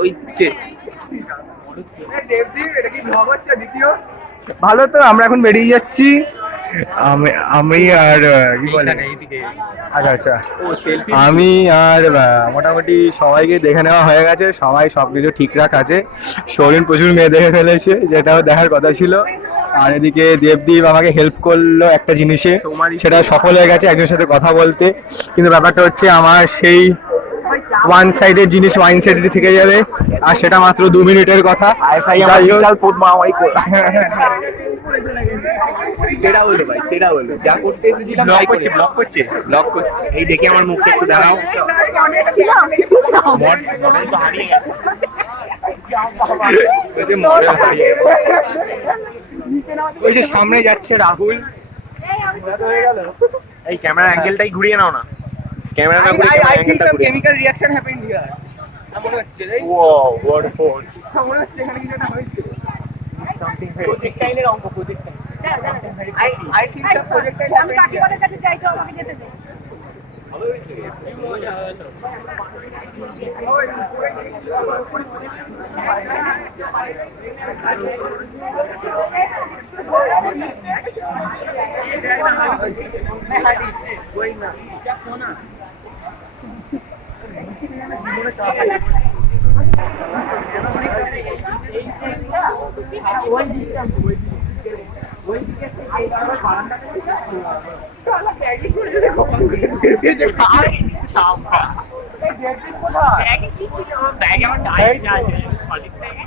ওই কে ভালো তো, আমরা এখন বেরিয়ে যাচ্ছি। আমি আর কি বলে, আচ্ছা আচ্ছা, আমি আর মোটামুটি সবাইকে দেখে নেওয়া হয়ে গেছে, সবাই সবকিছু ঠিকঠাক আছে। সৌরিন প্রচুর মেয়ে দেখে ফেলেছে, যেটাও দেখার কথা ছিল। আর এদিকে দেবদীপ আমাকে হেল্প করলো একটা জিনিসে, সেটা সফল হয়ে গেছে, একজনের সাথে কথা বলতে। কিন্তু ব্যাপারটা হচ্ছে আমার সেই ওয়ান সাইডের জিনিস ওয়ান সাইডে থেকে যাবে, আর সেটা মাত্র 2 মিনিটের কথা। সেটা বলো ভাই, সেটা বলো, যা করতে এসেছিলাম ব্লগ তাই করছে, করেছি। ব্লগ করছে। ব্লগ করছি, এই দেখি আমার মুখটা একটু দেখাও। ওই যে সামনে যাচ্ছে রাহুল। এই ক্যামেরা অ্যাঙ্গেলটাই ঘুরিয়ে নাও না, ক্যামেরা না ঘুরিয়ে অ্যাঙ্গেলটা ঘুরিয়ে নাও। কেমিক্যাল রিঅ্যাকশন হ্যাপেন্ড হিয়ার মনে হচ্ছে। Wow, what force. মনে হচ্ছে এখানে কিছু একটা হয়েছে। সামথিং ভেরি প্রজেক্টাইলের অঙ্ক, projectile. I think the projectile happened here. কাকিমাদের কাছে যাই তো, আমাকে যেতে দে।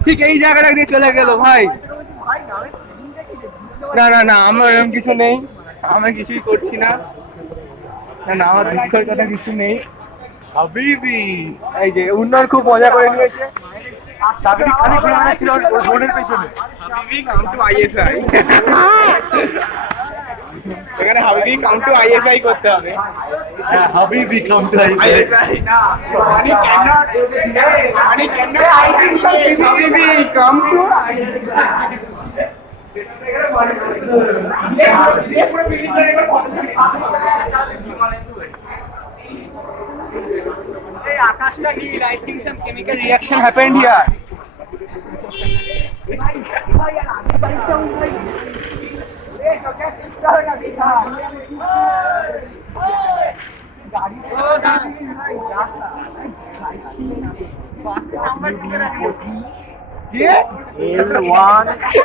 ঠিক এই জায়গাটা দিয়ে চলে গেল ভাই। না না না, আমার এরকম কিছু নেই, আমি কিছুই করছি না। না না, আমার দুঃখের কথা কিছু নেই। হাবিবি, এই যে উন্নয়ন খুব মজা করে নিয়েছে। সাবিরি খালি ঘুরে বেড়াচ্ছিল ওর বোনের পেছনে। হাবিবি কাম টু আইএসআই, এখানে হাবিবি কাম টু আইএসআই করতে হবে। হাবিবি কাম টু আইএসআই না, money cannot, money cannot, I think so হাবিবি কাম টু এই আকাশটা নীল। I think some chemical reaction happened here.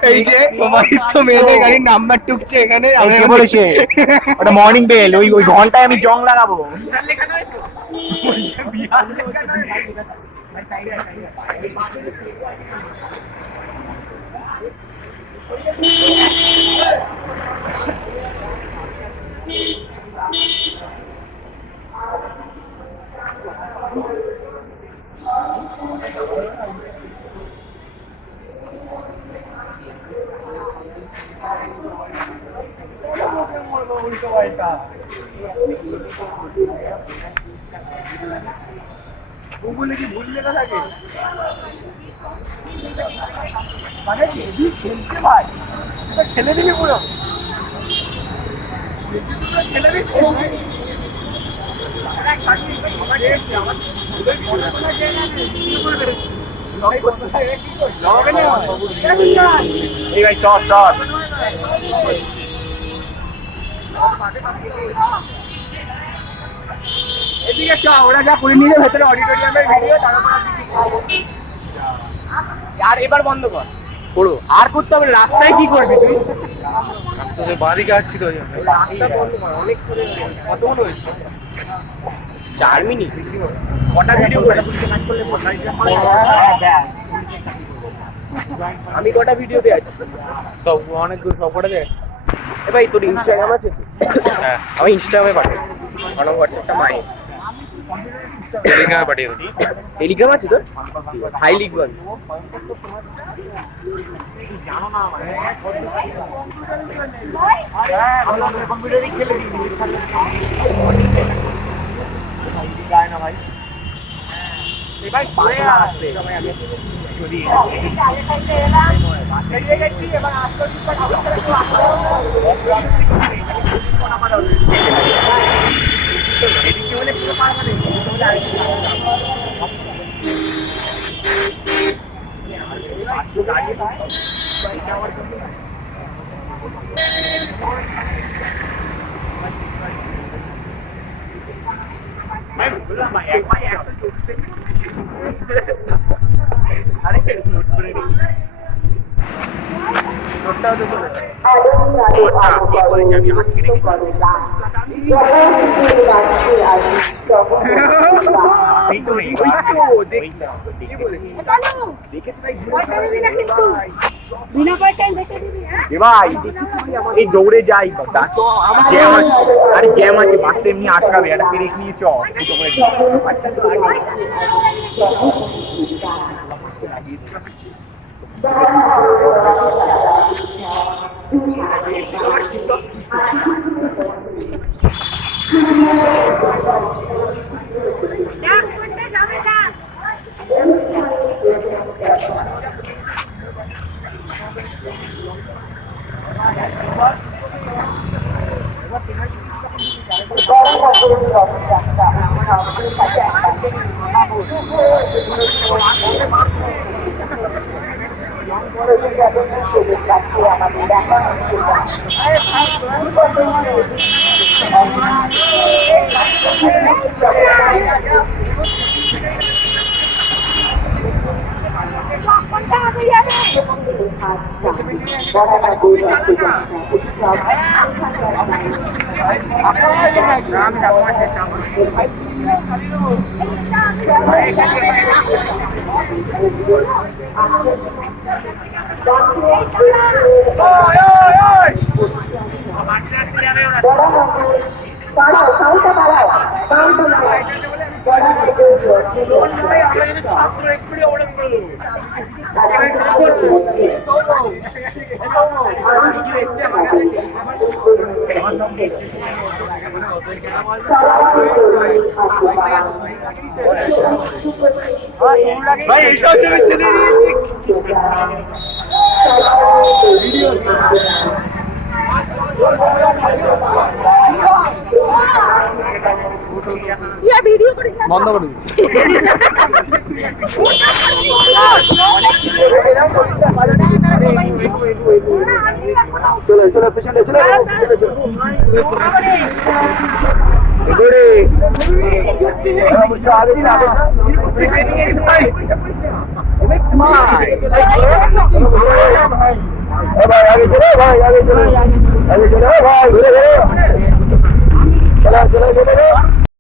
এই যে সমাহিত মেয়েদের গাড়ির নাম্বার টুকছে এখানে। কে বলেছে? ওটা মর্নিং বেল, ওই ওই ঘন্টায় আমি জং লাগাবো। গুগলে কি ভুল লেখা থাকে? মানে যদি খেলতে ভাই, এটা খেলে দিবি পুরো, খেলে দিচ্ছে। এই ভাই শট শট। এদিকে চ, ওরা যা করে নিয়ে ভেতরে অডিটোরিয়ামের ভিডিও, তারপর আর এবার বন্ধ কর, করো আর করতে হবে। রাস্তায় কি করবি তুই? তোদের বাড়ি কাটছি তো, রাস্তা বন্ধ কর, অনেক করে কতক্ষণ হয়েছে? 4 মিনিট। কটা ভিডিও করে আমি কটা ভিডিওতে আছি? সব অনেকগুলো সব করে দেয়। এ ভাই তোর ইনস্টাগ্রাম আছে তো? হ্যাঁ, আমি ইনস্টাগ্রামে পাঠাই, আমার হোয়াটসঅ্যাপটা মাই। টেলিগ্রামে পাঠিয়ে দেবো। টেলিগ্রাম আছে তোর? হাই লিখবো আমি। বিনা পয়সায় দেখে দিবি ভাই এই দৌড়ে যাই জ্যাম আছে, আরে জ্যাম আছে, বাসটা এমনি আটকাবে, একটা ব্রেক নিয়ে চ দুটো করে ভাই এইসব ছবি তুলে নিয়েছি। বন্ধ করে দিচ্ছি। চলে চলে পেছনে চলে ভাই আগে চলে ভাই আগে চলে আগে চলে ভাই চলে চলে চলে